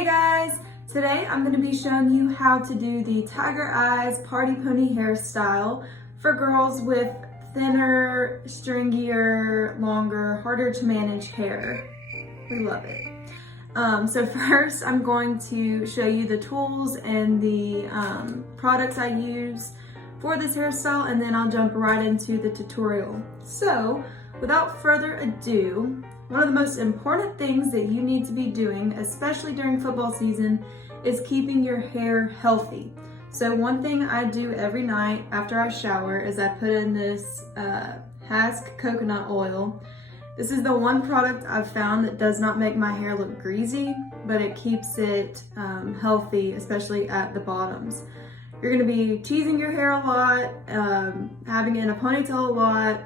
Hey guys! Today I'm going to be showing you how to do the Tiger Eyes Party Pony hairstyle for girls with thinner, stringier, longer, harder to manage hair. We love it. So first I'm going to show you the tools and the products I use for this hairstyle, and then I'll jump right into the tutorial. So without further ado, one of the most important things that you need to be doing, especially during football season, is keeping your hair healthy. So one thing I do every night after I shower is I put in this Hask coconut oil. This is the one product I've found that does not make my hair look greasy, but it keeps it healthy, especially at the bottoms. You're gonna be teasing your hair a lot, having it in a ponytail a lot,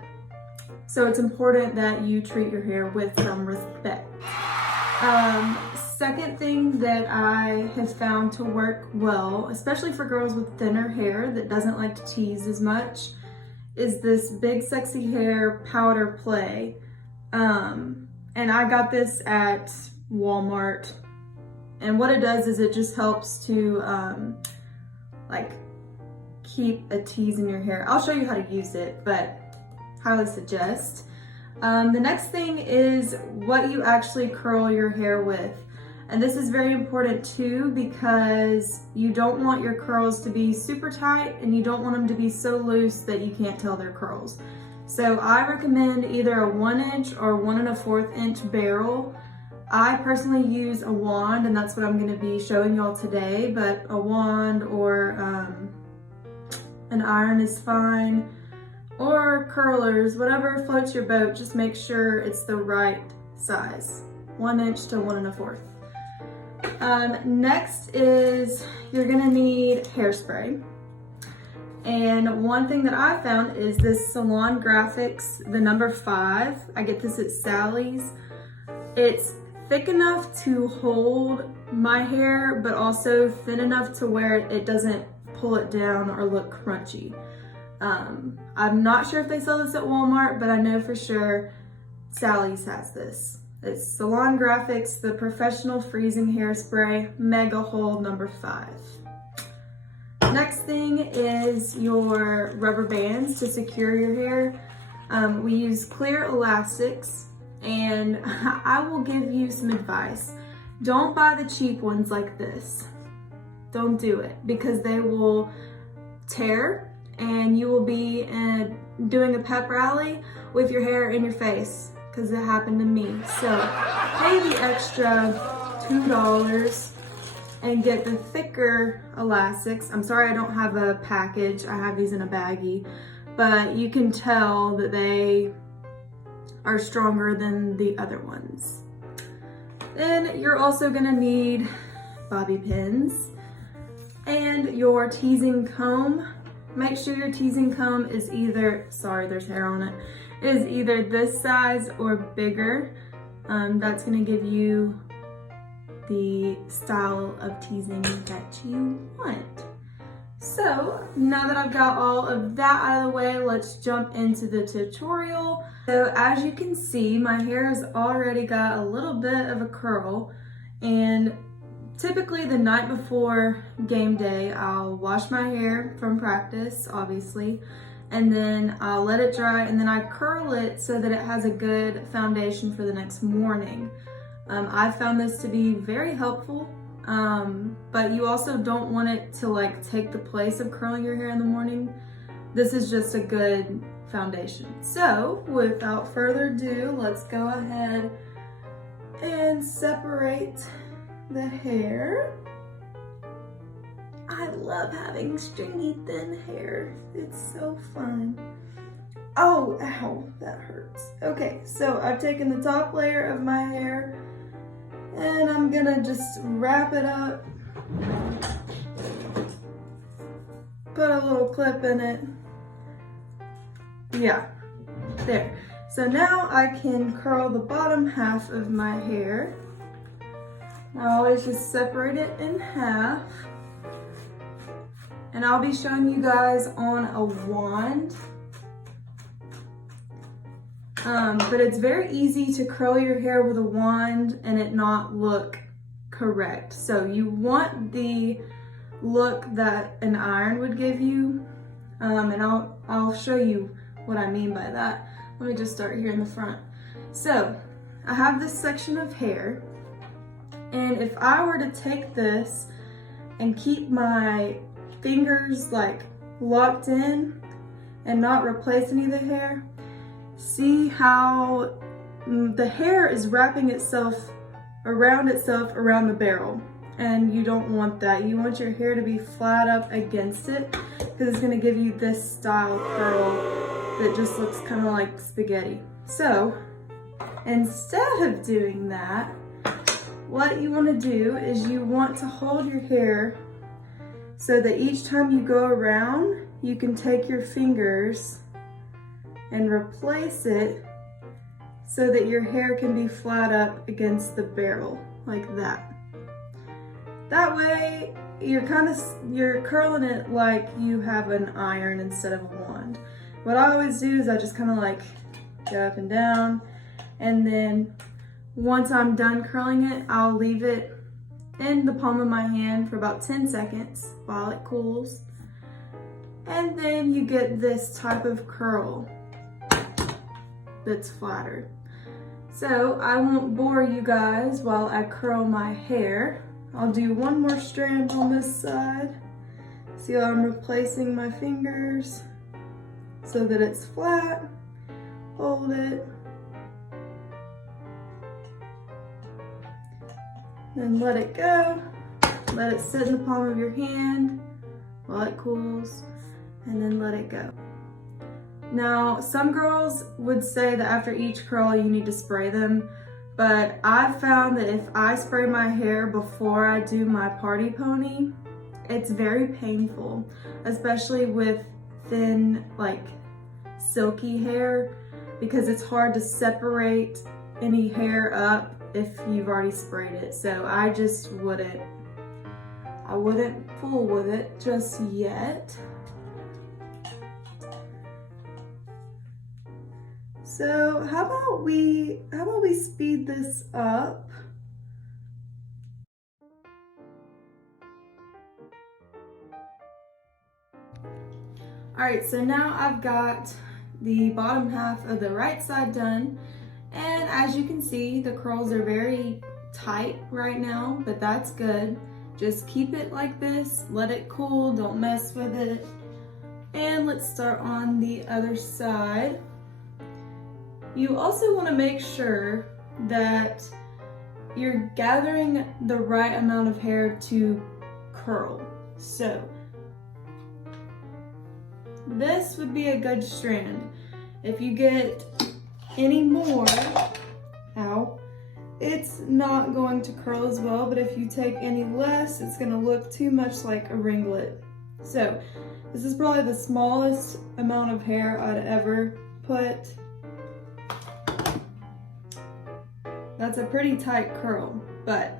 so it's important that you treat your hair with some respect. Second thing that I have found to work well, especially for girls with thinner hair that doesn't like to tease as much, is this Big Sexy Hair Powder Play. And I got this at Walmart. And what it does is it just helps to like keep a tease in your hair. I'll show you how to use it, but highly suggest. The next thing is what you actually curl your hair with. And this is very important too, because you don't want your curls to be super tight and you don't want them to be so loose that you can't tell they're curls. So I recommend either a 1" or 1 1/4" inch barrel. I personally use a wand, and that's what I'm gonna be showing y'all today, but a wand or an iron is fine, or curlers, whatever floats your boat. Just make sure it's the right size, 1" to 1 1/4". Next is you're gonna need hairspray. And one thing that I found is this Salon Graphics, the number 5. I get this at Sally's. It's thick enough to hold my hair, but also thin enough to where it doesn't pull it down or look crunchy. I'm not sure if they sell this at Walmart, but I know for sure Sally's has this. It's Salon Graphics, the Professional Freezing Hairspray, Mega Hold number 5. Next thing is your rubber bands to secure your hair. We use clear elastics, and I will give you some advice. Don't buy the cheap ones like this. Don't do it, because they will tear and you will be doing a pep rally with your hair in your face, because it happened to me. So pay the extra $2 and get the thicker elastics. I'm sorry I don't have a package. I have these in a baggie, but you can tell that they are stronger than the other ones. Then you're also gonna need bobby pins and your teasing comb. Make sure your teasing comb is either, sorry, there's hair on it, is either this size or bigger. That's gonna give you the style of teasing that you want. So now that I've got all of that out of the way, let's jump into the tutorial. So as you can see, my hair has already got a little bit of a curl, and typically the night before game day, I'll wash my hair from practice, obviously, and then I'll let it dry, and then I curl it so that it has a good foundation for the next morning. I found this to be very helpful, but you also don't want it to like take the place of curling your hair in the morning. This is just a good foundation. So without further ado, let's go ahead and separate the hair. I love having stringy, thin hair. It's so fun. Oh, ow, that hurts. Okay, so I've taken the top layer of my hair and I'm gonna just wrap it up, put a little clip in it. Yeah, there. So now I can curl the bottom half of my hair. I always just separate it in half. And I'll be showing you guys on a wand. But it's very easy to curl your hair with a wand and it not look correct. So you want the look that an iron would give you, and I'll show you what I mean by that. Let me just start here in the front. So I have this section of hair, and if I were to take this and keep my fingers like locked in and not replace any of the hair, see how the hair is wrapping itself around the barrel, and you don't want that. You want your hair to be flat up against it because it's going to give you this style curl that just looks kind of like spaghetti. So instead of doing that, what you want to do is you want to hold your hair so that each time you go around, you can take your fingers and replace it so that your hair can be flat up against the barrel like that. That way you're curling it like you have an iron instead of a wand. What I always do is I just kind of like go up and down, and then once I'm done curling it, I'll leave it in the palm of my hand for about 10 seconds while it cools. And then you get this type of curl that's flatter. So I won't bore you guys while I curl my hair. I'll do one more strand on this side. See how I'm replacing my fingers so that it's flat. Hold it. Then let it go. Let it sit in the palm of your hand while it cools, and then let it go. Now, some girls would say that after each curl you need to spray them, but I've found that if I spray my hair before I do my party pony, it's very painful, especially with thin, like silky hair, because it's hard to separate any hair up if you've already sprayed it. So I just wouldn't fool with it just yet. So how about we speed this up? All right, so now I've got the bottom half of the right side done, and as you can see, the curls are very tight right now, but that's good. Just keep it like this, let it cool, don't mess with it. And let's start on the other side. You also want to make sure that you're gathering the right amount of hair to curl. So this would be a good strand. If you get any more, it's not going to curl as well, but if you take any less, it's going to look too much like a ringlet. So this is probably the smallest amount of hair I'd ever put. That's a pretty tight curl, but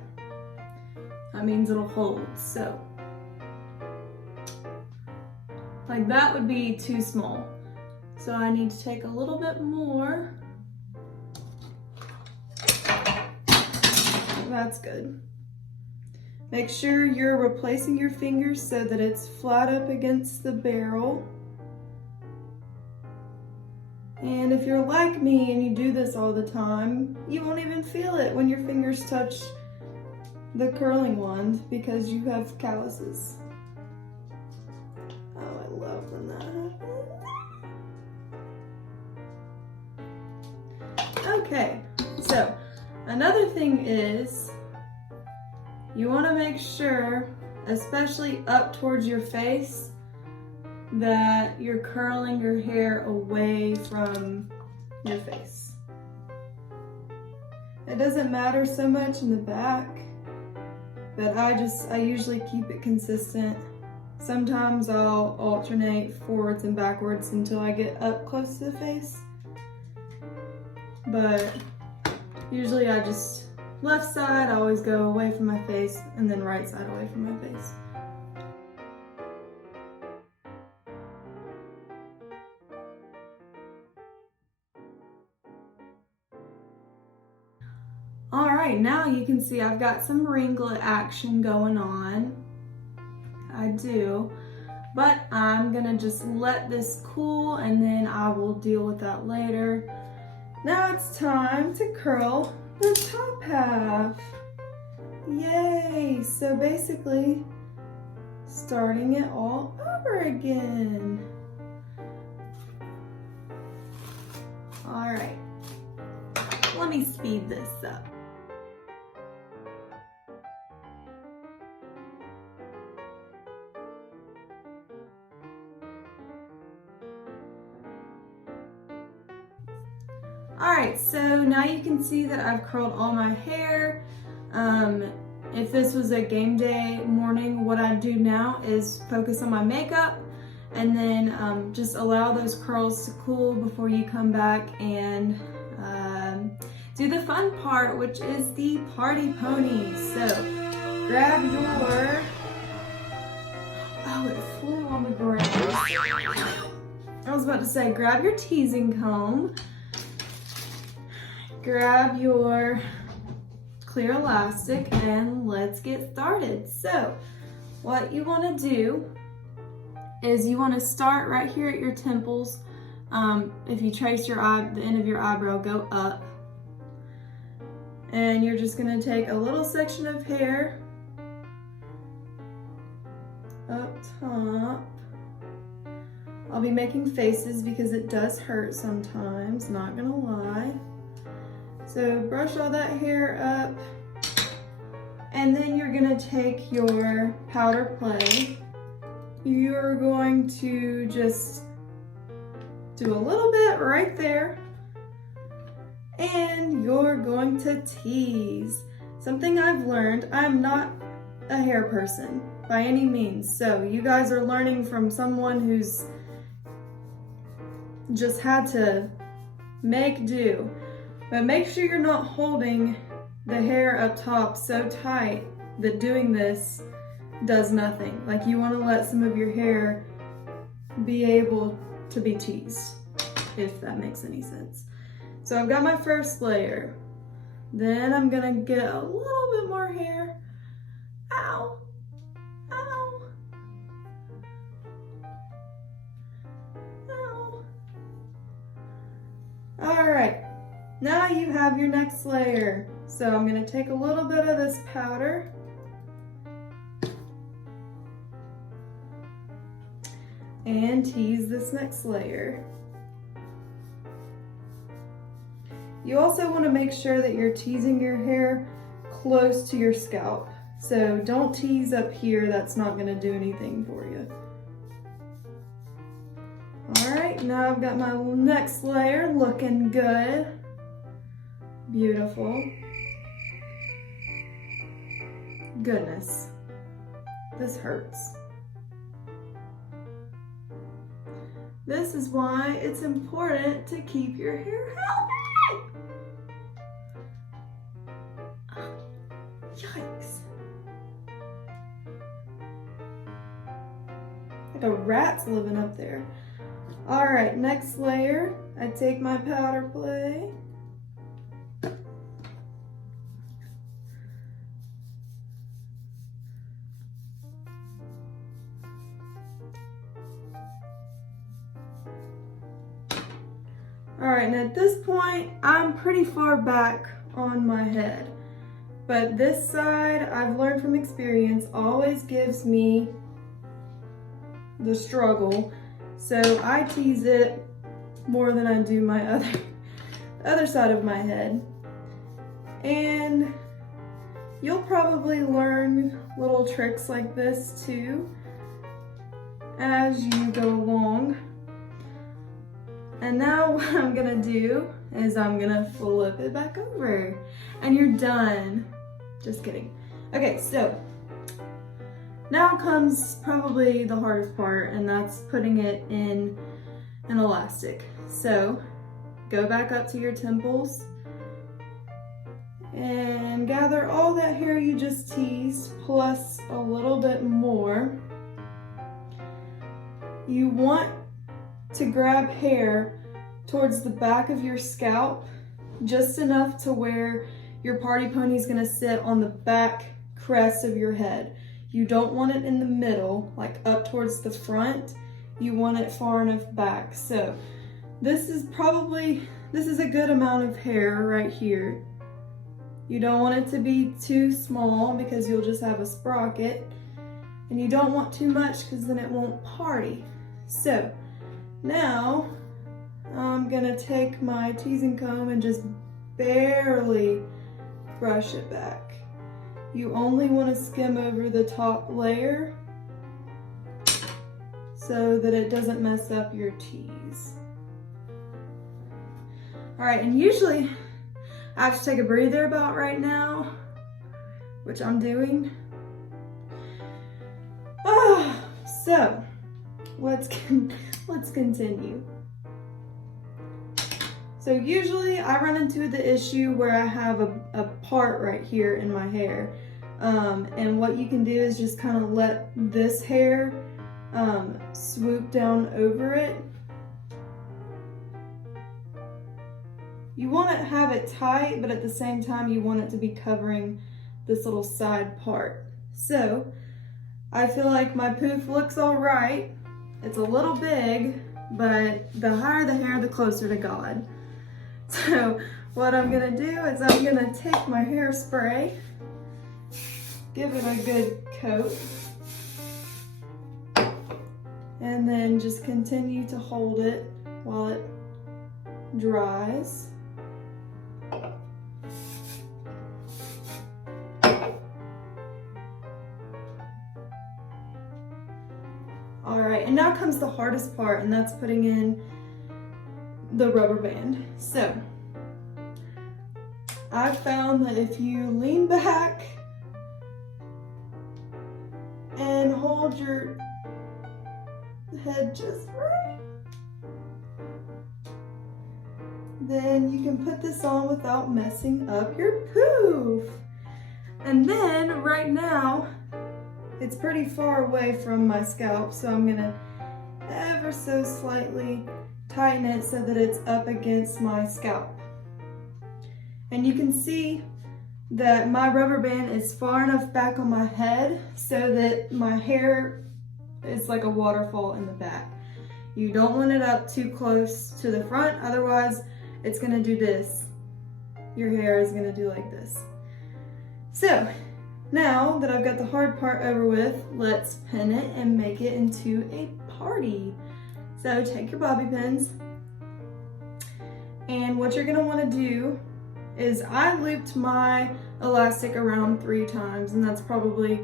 that means it'll hold. So like that would be too small. So I need to take a little bit more. That's good. Make sure you're replacing your fingers so that it's flat up against the barrel. And if you're like me and you do this all the time, you won't even feel it when your fingers touch the curling wand because you have calluses. Oh, I love when that happens. Okay, so another thing is you want to make sure, especially up towards your face, that you're curling your hair away from your face. It doesn't matter so much in the back, but I usually keep it consistent. Sometimes I'll alternate forwards and backwards until I get up close to the face. But usually I just, left side, I always go away from my face, and then right side away from my face. All right, right, now you can see I've got some ringlet action going on. I do, but I'm gonna just let this cool and then I will deal with that later. Now it's time to curl the top half. Yay! So basically, starting it all over again. All right, let me speed this up. All right, so now you can see that I've curled all my hair. If this was a game day morning, what I'd do now is focus on my makeup and then just allow those curls to cool before you come back and do the fun part, which is the party pony. So grab your, oh, it flew on the ground. I was about to say, grab your teasing comb, grab your clear elastic, and let's get started. So what you want to do is you want to start right here at your temples. If you trace your the end of your eyebrow, go up. And you're just going to take a little section of hair up top. I'll be making faces because it does hurt sometimes, not gonna lie. So brush all that hair up, and then you're gonna take your powder play. You're going to just do a little bit right there, and you're going to tease. Something I've learned, I'm not a hair person by any means, so you guys are learning from someone who's just had to make do. But make sure you're not holding the hair up top so tight that doing this does nothing. Like, you want to let some of your hair be able to be teased, if that makes any sense. So I've got my first layer. Then I'm gonna get a little bit more hair. Ow, ow, ow. All right. Now you have your next layer. So I'm going to take a little bit of this powder and tease this next layer. You also want to make sure that you're teasing your hair close to your scalp. So don't tease up here, that's not going to do anything for you. Alright, now I've got my next layer looking good. Beautiful. Goodness, this hurts. This is why it's important to keep your hair healthy. Yikes. Like a rat's living up there. All right, next layer, I take my powder play. All right, and at this point, I'm pretty far back on my head. But this side, I've learned from experience, always gives me the struggle. So I tease it more than I do my other side of my head. And you'll probably learn little tricks like this too as you go along. And now what I'm gonna do is I'm gonna flip it back over and you're done. Just kidding. Okay, so now comes probably the hardest part, and that's putting it in an elastic. So go back up to your temples and gather all that hair you just teased plus a little bit more. You want to grab hair towards the back of your scalp, just enough to where your party pony is gonna sit on the back crest of your head. You don't want it in the middle, like up towards the front. You want it far enough back. So this is a good amount of hair right here. You don't want it to be too small because you'll just have a sprocket. And you don't want too much because then it won't party. So now I'm gonna take my teasing comb and just barely brush it back. You only want to skim over the top layer so that it doesn't mess up your tease. All right, and usually I have to take a breather about right now, which I'm doing. So let's continue. So usually I run into the issue where I have a part right here in my hair. And what you can do is just kind of let this hair swoop down over it. You want to have it tight, but at the same time you want it to be covering this little side part. So I feel like my poof looks all right. It's a little big, but the higher the hair, the closer to God. So what I'm gonna do is I'm gonna take my hairspray, give it a good coat, and then just continue to hold it while it dries. All right, and now comes the hardest part, and that's putting in the rubber band. So I found that if you lean back and hold your head just right, then you can put this on without messing up your poof. And then right now it's pretty far away from my scalp, so I'm gonna ever so slightly tighten it so that it's up against my scalp. And you can see that my rubber band is far enough back on my head so that my hair is like a waterfall in the back. You don't want it up too close to the front, otherwise it's gonna do this. Your hair is gonna do like this. So now that I've got the hard part over with, let's pin it and make it into a party. So take your bobby pins, and what you're gonna wanna do is I looped my elastic around 3 times, and that's probably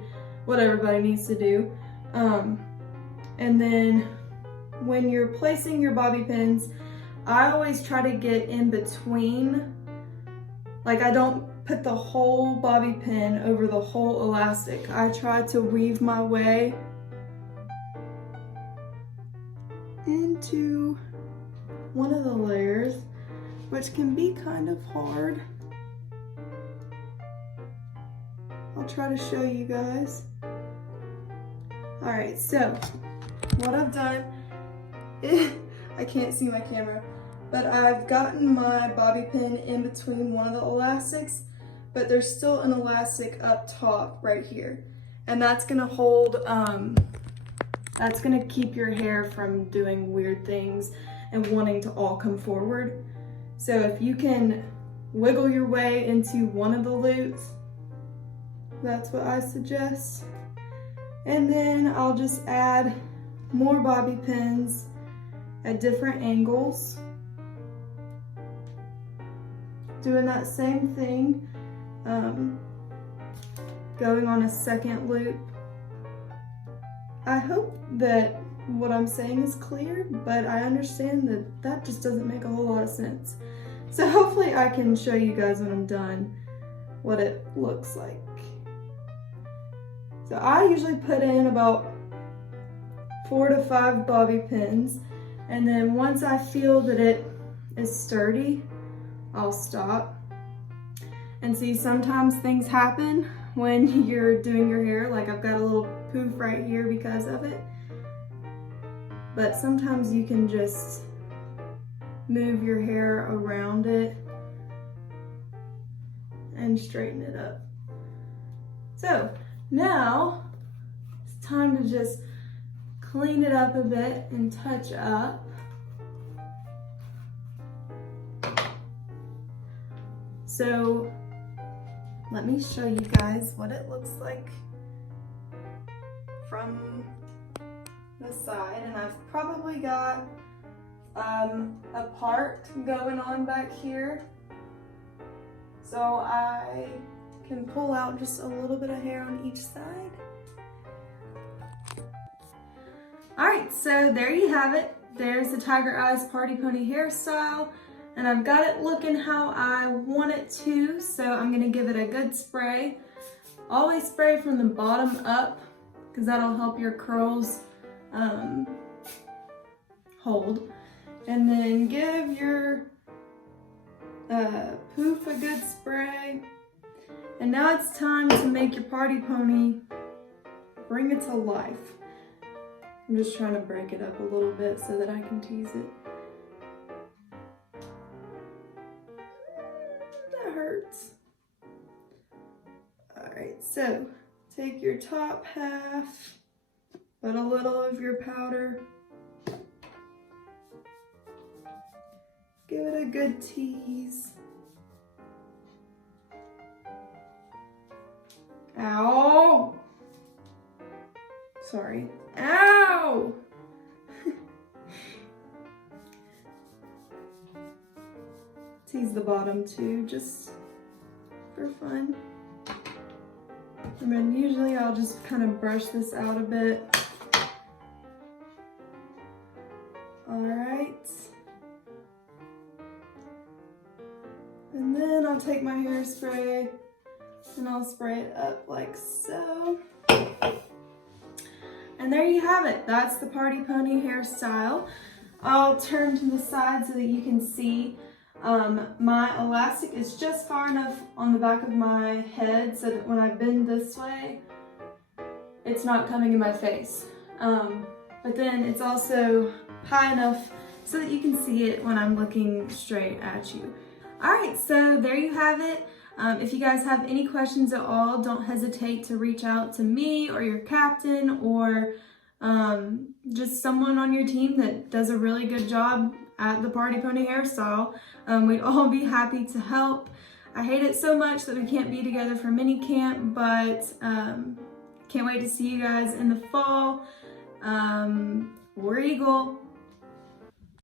what everybody needs to do. And then when you're placing your bobby pins, I always try to get in between. Like, I don't put the whole bobby pin over the whole elastic. I try to weave my way into one of the layers, which can be kind of hard. I'll try to show you guys. All right, so what I've done is, I can't see my camera, but I've gotten my bobby pin in between one of the elastics, but there's still an elastic up top right here. And that's gonna hold, that's gonna keep your hair from doing weird things and wanting to all come forward. So if you can wiggle your way into one of the loops, that's what I suggest. And then I'll just add more bobby pins at different angles. Doing that same thing, going on a second loop. I hope that what I'm saying is clear, but I understand that that just doesn't make a whole lot of sense. So hopefully I can show you guys when I'm done what it looks like. So I usually put in about 4 to 5 bobby pins, and then once I feel that it is sturdy, I'll stop. And see, sometimes things happen when you're doing your hair, like I've got a little poof right here because of it. But sometimes you can just move your hair around it and straighten it up. So now it's time to just clean it up a bit and touch up. So let me show you guys what it looks like from the side. And I've probably got a part going on back here. So I can pull out just a little bit of hair on each side. All right, so there you have it. There's the Tiger Eyes Party Pony hairstyle, and I've got it looking how I want it to, so I'm gonna give it a good spray. Always spray from the bottom up, because that'll help your curls hold. And then give your poof a good spray. And now it's time to make your party pony, bring it to life. I'm just trying to break it up a little bit so that I can tease it. That hurts. Alright, so take your top half, put a little of your powder, give it a good tease. Ow! Sorry. Ow! Tease the bottom too, just for fun. And then usually I'll just kind of brush this out a bit. Alright. And then I'll take my hairspray and I'll spray it up like so. And there you have it. That's the Party Pony hairstyle. I'll turn to the side so that you can see. My elastic is just far enough on the back of my head so that when I bend this way, it's not coming in my face. But then it's also high enough so that you can see it when I'm looking straight at you. All right, so there you have it. If you guys have any questions at all, don't hesitate to reach out to me or your captain or just someone on your team that does a really good job at the Party Pony hairstyle. We'd all be happy to help. I hate it so much that we can't be together for mini camp, but can't wait to see you guys in the fall. War Eagle.